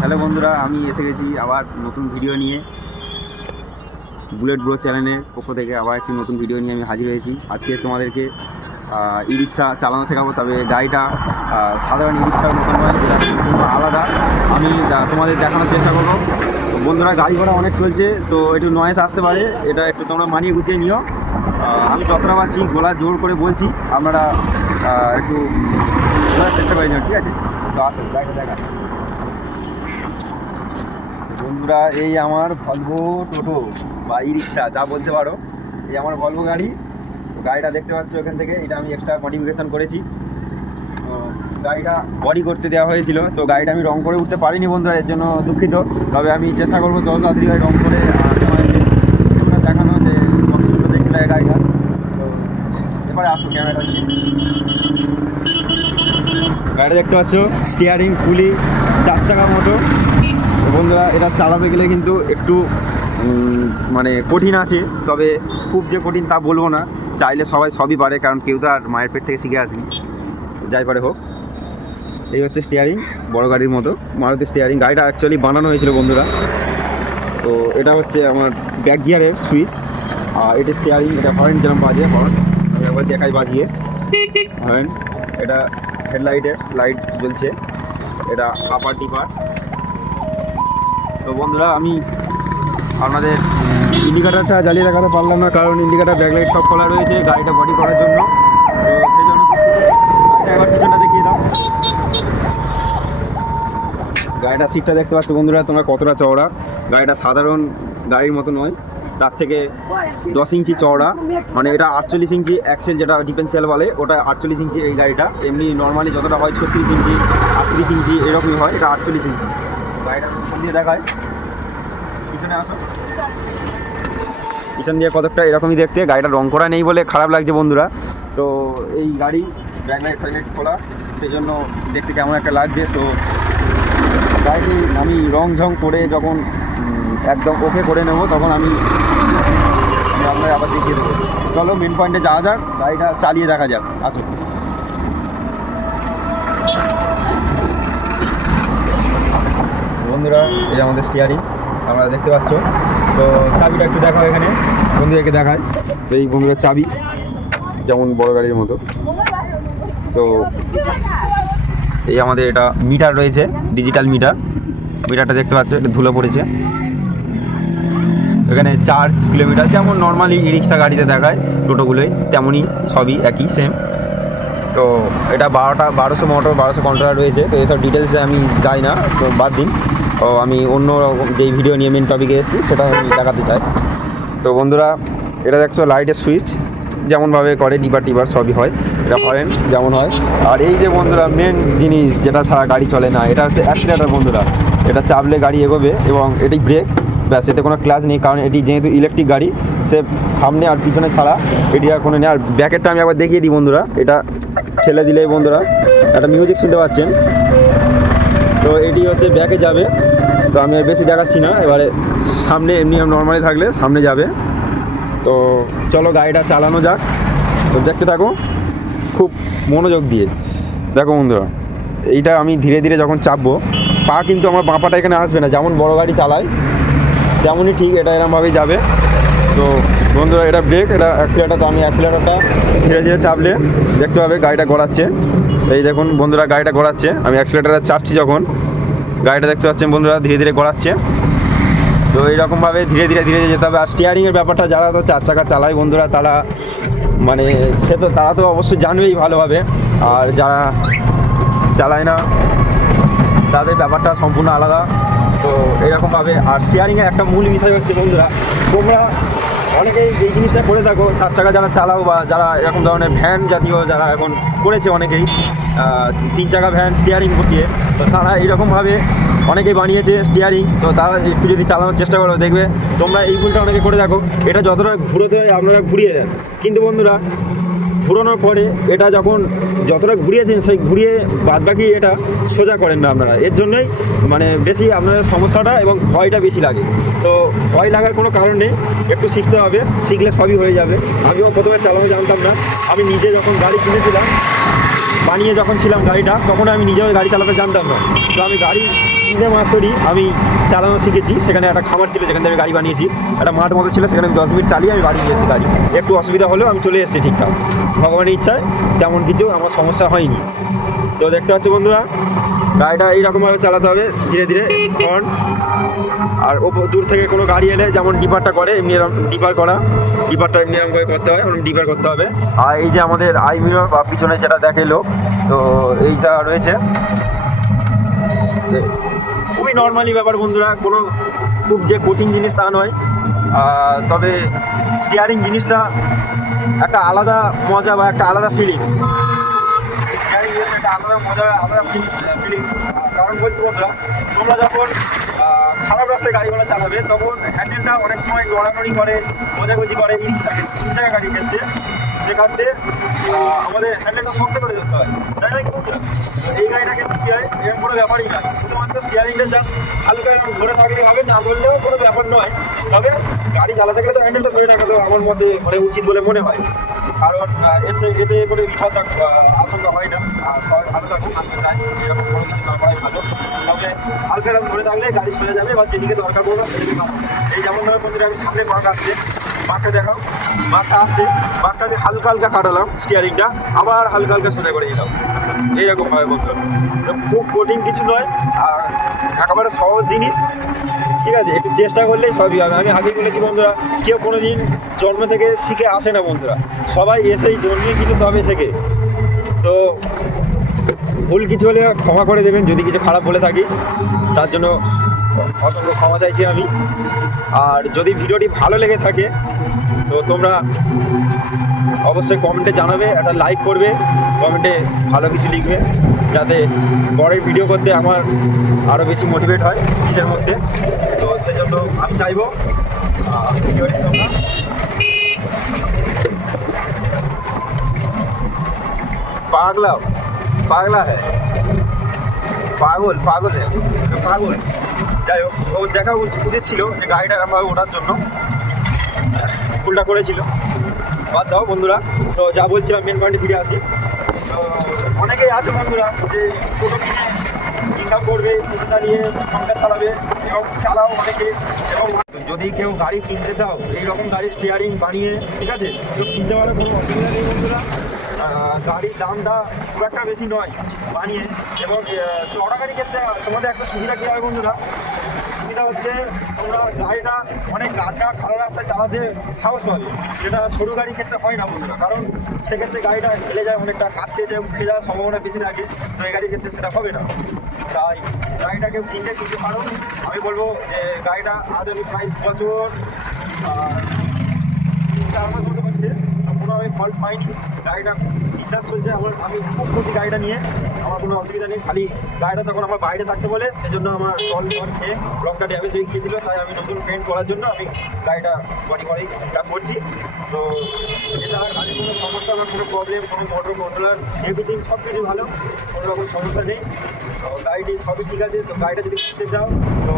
Hello বন্ধুরা, আমি এসে গেছি আবার নতুন ভিডিও নিয়ে। বুলেট ব্রো চ্যানেলের পক্ষ থেকে আবার একটি নতুন ভিডিও নিয়ে আমি হাজির হয়েছি। আজকে তোমাদেরকে ই রিক্সা চালানো শেখাবো, তবে গাড়িটা সাধারণ ই রিক্সার মতো নয়, যেটা সম্পূর্ণ আলাদা। আমি তোমাদের দেখানোর চেষ্টা করবো। তো বন্ধুরা, গাড়ি ঘোড়া অনেক চলছে, তো একটু নয়েজ আসতে পারে, এটা একটু তোমরা মানিয়ে গুছিয়ে নিও। আমি যতটা পারছি গলা জোর করে বলছি, আপনারা একটু বোঝার চেষ্টা করে নিও, ঠিক আছে? তো আসো গাড়িটা দেখা। বন্ধুরা, এই আমার ভলভো টোটো বা ই রিক্সা যা বলতে পারো, এই আমার ভলভো গাড়ি। তো গাড়িটা দেখতে পাচ্ছ এখান থেকে, এটা আমি এক্সট্রা মডিফিকেশান করেছি। তো গাড়িটা বডি করতে দেওয়া হয়েছিল, তো গাড়িটা আমি রং করে উঠতে পারিনি বন্ধুরা, এর জন্য দুঃখিত। তবে আমি চেষ্টা করবো যত তাড়াতাড়ি হয় রং করে তোমাদেরকে দেখানো যে কত সুন্দর দেখতে লাগে গাড়িটা। তো এবারে আসো ক্যামেরা। গাড়িটা দেখতে পাচ্ছ, স্টিয়ারিং ফুলি 4 চাকার মতো। বন্ধুরা, এটা চালাতে গেলে কিন্তু একটু মানে কঠিন আছে, তবে খুব যে কঠিন তা বলবো না। চাইলে সবাই সবই পারে, কারণ কেউ তো আর মায়ের পেট থেকে শিখে আসেনি, যাই পারে হোক। এই হচ্ছে স্টিয়ারিং, বড় গাড়ির মতো মারুতি স্টিয়ারিং। গাড়িটা অ্যাকচুয়ালি বানানো হয়েছিল বন্ধুরা। তো এটা হচ্ছে আমার ব্যাক গিয়ারের সুইচ, আর এটা স্টিয়ারিং। এটা হর্ন যেরকম বাজে, হর্ন আমি একবার দেখাই বাজিয়ে। হর্ন, এটা হেডলাইটের লাইট জ্বলছে, এটা আপার টিপার। তো বন্ধুরা, আমি আপনাদের ইন্ডিকেটারটা জ্বালিয়ে দেখাতে পারলাম না, কারণ ইন্ডিকেটার ব্যাকলাইট সব খোলা রয়েছে গাড়িটা বডি করার জন্য। তো সেই জন্য একবার পিছনটা দেখিয়ে দাও। গাড়িটা সিটটা দেখতে পাচ্ছ বন্ধুরা তোমরা কতটা চওড়া। গাড়িটা সাধারণ গাড়ির মতো নয়, তার থেকে 10 ইঞ্চি চওড়া। মানে এটা 48 ইঞ্চি অ্যাক্সেল, যেটা ডিফেন্সিয়াল বলে, ওটা 48 ইঞ্চি এই গাড়িটা। এমনি নর্মালি যতটা হয় 36 ইঞ্চি 38 ইঞ্চি এরকমই হয়, এটা 48 ইঞ্চি। গাড়িটা পিছন দিয়ে দেখায়, পিছনে আসো। পিছন দিয়ে কতটা এরকমই দেখতে। গাড়িটা রং করা নেই বলে খারাপ লাগছে বন্ধুরা। তো এই গাড়ি ব্যাকলাইট ফ্যাকলাইট খোলা, সেই জন্য দেখতে কেমন একটা লাগছে। তো গাড়ি আমি রং ঝং করে যখন একদম ওকে করে নেব, তখন আমি আপনার আবার দেখিয়ে দেবো। চলো মেন পয়েন্টে যাওয়া যাক, গাড়িটা চালিয়ে দেখা যাক, আসো। বন্ধুরা, এই আমাদের স্টিয়ারিং আমরা দেখতে পাচ্ছ। তো চাবিটা একটু দেখাও এখানে, বন্ধুদেরকে দেখায়। তো এই বন্ধুরা চাবি যেমন বড় গাড়ির মতো। তো এই আমাদের এটা মিটার রয়েছে, ডিজিটাল মিটার। মিটারটা দেখতে পাচ্ছ, এটা ধুলো পড়েছে। এখানে 4 কিলোমিটার, যেমন নর্মালি ই রিক্সা গাড়িতে দেখায় টোটোগুলোই, তেমনই সবই একই সেম। তো এটা 1200 মোটর 1200 কন্ট্রোলার রয়েছে। তো এসব ডিটেলসে আমি যাই না, তো বাদ দিন। ও আমি অন্য যেই ভিডিও নিয়ে মেন টপিকে এসেছি সেটা আমি দেখাতে চাই। তো বন্ধুরা, এটা দেখছো লাইটের সুইচ যেমনভাবে করে ডিবার টিবার সবই হয়। এটা হরেন যেমন হয়। আর এই যে বন্ধুরা মেন জিনিস, যেটা ছাড়া গাড়ি চলে না, এটা হচ্ছে অ্যাক্সিলারেটর বন্ধুরা। এটা চাপলে গাড়ি এগোবে, এবং এটি ব্রেক, ব্যাস, এতে কোনো ক্লাচ নেই, কারণ এটি যেহেতু ইলেকট্রিক গাড়ি, সে সামনে আর পিছনে ছাড়া এটি আর কোনো নেই। আর ব্যাকেরটা আমি একবার দেখিয়ে দিই বন্ধুরা। এটা ঠেলে দিলেই বন্ধুরা একটা মিউজিক শুনতে পাচ্ছেন। তো এটি হচ্ছে ব্যাকে যাবে। তো আমি আর বেশি দেখাচ্ছি না, এবারে সামনে এমনি নর্মালি থাকলে সামনে যাবে। তো চলো গাড়িটা চালানো যাক। তো দেখতে থাকো খুব মনোযোগ দিয়ে। দেখো বন্ধুরা, এইটা আমি ধীরে ধীরে যখন চাপবো, পা কিন্তু আমার বাঁ পাটা এখানে আসবে না, যেমন বড় গাড়ি চালায় তেমনই ঠিক এটা এরমভাবেই যাবে। তো বন্ধুরা, এটা ব্রেক, এটা অ্যাক্সিলারেটার। তো আমি অ্যাক্সিলারেটারটা ধীরে ধীরে চাপলে দেখতে পাবে গাড়িটা গড়াচ্ছে। এই দেখুন বন্ধুরা, গাড়িটা গড়াচ্ছে। আমি অ্যাক্সিলারেটার চাপছি যখন, গাড়িটা দেখতে পাচ্ছেন বন্ধুরা ধীরে ধীরে গড়াচ্ছে। তো এইরকমভাবে ধীরে ধীরে ধীরে যেতে হবে। আর স্টিয়ারিংয়ের ব্যাপারটা যারা তো 4 চাকা চালায় বন্ধুরা, তারা মানে তারা তো অবশ্যই জানবেই ভালোভাবে। আর যারা চালায় না, তাদের ব্যাপারটা সম্পূর্ণ আলাদা। তো এরকমভাবে। আর স্টিয়ারিংয়ের একটা মূল বিষয় হচ্ছে বন্ধুরা, তোমরা অনেকেই এই জিনিসটা করে থাকো, 4 চাকা যারা চালাও, বা যারা এরকম ধরনের ভ্যান জাতীয় যারা এখন করেছে অনেকেই, 3 চাকা ভ্যান স্টিয়ারিং বসিয়ে, তো তারা এইরকমভাবে অনেকেই বানিয়েছে স্টিয়ারিং। তো তারা একটু যদি চালানোর চেষ্টা করো, দেখবে তোমরা এই ভুলটা অনেকে করে থাকো। এটা যতটা ঘুরোতে হয় আপনারা ঘুরিয়ে দেন, কিন্তু বন্ধুরা ঘুরানোর পরে এটা যতটা ঘুরিয়েছেন, সেই ঘুরিয়ে বাদবাকি এটা সোজা করেন না আপনারা। এর জন্যই মানে বেশি আপনাদের সমস্যাটা এবং ভয়টা বেশি লাগে। তো ভয় লাগার কোনো কারণ নেই, একটু শিখতে হবে, শিখলে সবই হয়ে যাবে। আমিও প্রথমে চালানো জানতাম না। আমি নিজে যখন গাড়ি কিনেছিলাম বানিয়ে যখন ছিলাম গাড়িটা, তখন আমি নিজেও গাড়ি চালাতে জানতাম না। তো আমি গাড়ি নিজে মাত্রই আমি চালানো শিখেছি। সেখানে একটা খামার ছিল যেখান থেকে আমি গাড়ি বানিয়েছি, একটা মাঠ মতো ছিল, সেখানে আমি 10 মিনিট চালিয়ে আমি বাড়ি নিয়েছি গাড়ি। একটু অসুবিধা হলেও আমি চলে এসেছি ঠিকঠাক, ভগবানের ইচ্ছায় তেমন কিছু আমার সমস্যা হয়নি। তো দেখতে পাচ্ছ বন্ধুরা, গাড়িটা এইরকমভাবে চালাতে হবে ধীরে ধীরে, হর্ন। আর দূর থেকে কোনো গাড়ি এলে যেমন ডিপারটা করে এমনি এরকম ডিপারটা এমনি এরকম করে করতে হয়, ওরকম ডিপার করতে হবে। আর এই যে আমাদের আই মিরর বা পিছনে যেটা দেখে লোক, তো এইটা রয়েছে। খুবই নর্মালি ব্যাপার বন্ধুরা, কোনো খুব যে কঠিন জিনিস তা নয়। তবে স্টিয়ারিং জিনিসটা একটা আলাদা মজা বা একটা আলাদা ফিলিংস। স্টিয়ারিং জিনিসটা একটা আলাদা মজা, আলাদা ফিলিংস। কারণ বলছি বন্ধুরা, তোমরা যখন খারাপ রাস্তায় গাড়িগুলো চালাবে তখন হ্যান্ডেলটা অনেক সময় নড়ানড়ি করে, গোজাগুজি করে, ইরিক্সা গাড়ির ক্ষেত্রে। সেক্ষেত্রে আমাদের হ্যান্ডেলটা শক্ত করে ধরতে হয়, তাই না কি বন্ধুরা? এই গাড়িটা ক্ষেত্রে কী হয়, এরকম কোনো ব্যাপারই নয়, শুধুমাত্র স্টিয়ারিংটা জাস্ট হালকা ধরে থাকলেই হবে, না ধরলেও কোনো ব্যাপার নয়। তবে গাড়ি চালাতে গেলে তো হ্যান্ডেলটা ধরে রাখা তো আমার মধ্যে উচিত বলে মনে হয়। কারণ এতে কোনো বিপদ আশঙ্কা হয় না। সবাই ভালো থাকুক, আমি চাই এরকম কোনো কিছু না করাই ভালো। তবে হালকা ধরে থাকলে গাড়ি সরে যাবে, বা যেদিকে দরকার পড়বে সেদিকে পাবো। এই যেমন ধরো বন্ধুরা, আমি সামনে বাঁক আসছে, বাঁকটা দেখাও, বাঁকটা আসছে, বাঁকটা আমি হালকা হালকা কাটালাম স্টিয়ারিংটা, আবার হালকা হালকা সোজা করে দিলাম। এইরকমভাবে বন্ধুরা, খুব কঠিন কিছু নয়, আর একেবারে সহজ জিনিস। ঠিক আছে, একটু চেষ্টা করলেই সবই হবে। আমি আগেই বলেছি বন্ধুরা, কেউ কোনো দিন জন্ম থেকে শিখে আসে না বন্ধুরা, সবাই এসেই জন্মিয়ে কিন্তু তবে শেখে। তো ভুল কিছু হলে ক্ষমা করে দেবেন, যদি কিছু খারাপ বলে থাকি তার জন্য অসংখ্য ক্ষমা চাইছি আমি। আর যদি ভিডিওটি ভালো লেগে থাকে তো তোমরা অবশ্যই কমেন্টে জানাবে, একটা লাইক করবে, কমেন্টে ভালো কিছু লিখবে, যাতে পরের ভিডিও করতে আমার আরও বেশি মোটিভেট হয় নিজের মধ্যে। তো সেজন্য আমি চাইবো ভিডিওটি তোমরা পাগলা হ্যাঁ, পাগল যাই হোক, ও দেখা উচিত ছিল যে গাড়িটা এরকমভাবে ওঠার জন্য ভুলটা করেছিল। বাদ দাও বন্ধুরা। তো যা বলছিলাম, মেন পয়েন্টে ফিরে আসি। তো অনেকেই আছে বন্ধুরা যে টোটো কিনে ইনকাম করবে, টোটো চালিয়ে সংসার চালাবে, এবং চালাও অনেকে। এবং যদি কেউ গাড়ি কিনতে চাও, এইরকম গাড়ির স্টিয়ারিং বানিয়ে, ঠিক আছে, তো কিনতে পারলে কোনো অসুবিধা নেই বন্ধুরা। গাড়ির দামটা খুব একটা বেশি নয় বানিয়ে। এবং চড়া গাড়ির ক্ষেত্রে তোমাদের একটা সুবিধা কী হয় বন্ধুরা, সুবিধা হচ্ছে তোমরা গাড়িটা অনেক গাড়া খারাপ রাস্তায় চালাতে সাহস পাবে, যেটা সরু গাড়ির ক্ষেত্রে হয় না বন্ধুরা। কারণ সেক্ষেত্রে গাড়িটা হেলে যায়, অনেকটা কাটতে যায়, উঠে যাওয়ার সম্ভাবনা বেশি থাকে। তো এই গাড়ির ক্ষেত্রে সেটা হবে না। তাই গাড়িটাকে কিনতে পারো। আমি বলবো যে গাড়িটা আজ আমি প্রায় 2 বছর 4 মাস মতো হচ্ছে, কোনো আমি ফল্ট পাইনি। গাড়িটা বিন্দাস চলছে, আমি খুব খুশি গাড়িটা নিয়ে, আমার কোনো অসুবিধা নেই। খালি গাড়িটা তখন আমার বাইরে থাকতে বলে, সেজন্য আমার জল খেয়ে রংটা ড্যামেজ হয়ে গিয়েছিল, তাই আমি নতুন পেন্ট করার জন্য আমি গাড়িটা বডি কাজ করছি। তো এছাড়া গাড়ির কোনো সমস্যা বা কোনো প্রবলেম, কোনো মোটর কন্ট্রোলার এভরিথিং সব কিছু ভালো, কোনো রকম সমস্যা নেই। তো গাড়িটি সবই ঠিক আছে। তো গাড়িটা যদি কিনতে চাও তো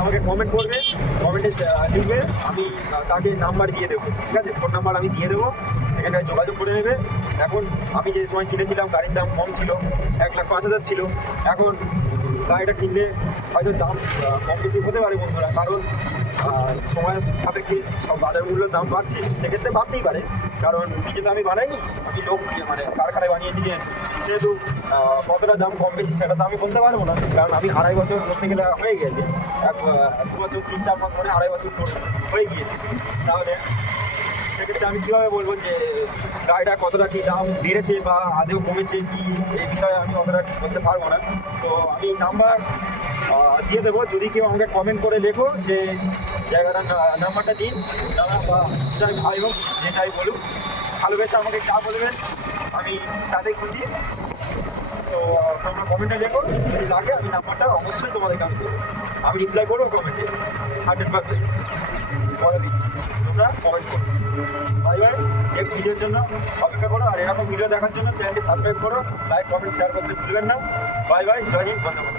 আমাকে কমেন্ট করবে, কমেন্টে লিখবে, আমি তাকে নাম্বার দিয়ে দেবো, ঠিক আছে, ফোন নাম্বার আমি দিয়ে দেবো, এখানে যোগাযোগ করে নেবে। এখন আমি যে সময় কিনেছিলাম গাড়ির দাম কম ছিল, 1,05,000 ছিল। এখন গাড়িটা কিনলে হয়তো দাম কম বেশি হতে পারে বন্ধুরা, কারণ সময়ের সাপেক্ষে সব বাজার মূল্যের দাম বাড়ছে, সেক্ষেত্রে বাড়তেই পারে। কারণ নিজে তো আমি বানাইনি, আমি লোক মানে কারখানায় বানিয়েছি, যে সেহেতু কতটা দাম কম বেশি সেটা তো আমি বলতে পারবো না। কারণ আমি 2.5 বছর করতে গেলে হয়ে গিয়েছে, 2 বছর 3-4 মাস মানে 2.5 বছর হয়ে গিয়েছে। তাহলে সেক্ষেত্রে আমি কীভাবে বলবো যে গাড়িটা কতটা কী দাম বেড়েছে বা আদেও কমেছে কি, এই বিষয়ে আমি অতটা ঠিক বলতে পারবো না। তো আমি নাম্বার দিয়ে দেবো, যদি কেউ আমাকে কমেন্ট করে লেখো যে জায়গাটার নাম্বারটা দিন, দাদা বা যাই ভাই হোক, যেটাই বলুক, ভালোবেসে আমাকে যা বলবেন আমি তাতেই খুশি। তো তোমরা কমেন্টে লেখো, যদি লাগে আমি নাম্বারটা অবশ্যই তোমাদেরকে আমি দেবো, আমি রিপ্লাই করবো কমেন্টে 100% বলে দিচ্ছি। তোমরা কমেন্ট করো। Bye bye. নেক্সট ভিডিওর জন্য অপেক্ষা করো, আর এরকম ভিডিও দেখার জন্য চ্যানেলটি সাবস্ক্রাইব করো, লাইক কমেন্ট শেয়ার করতে ভুলবেন না। বাই বাই, জয় হিন্দ, বন্দে মাতরম।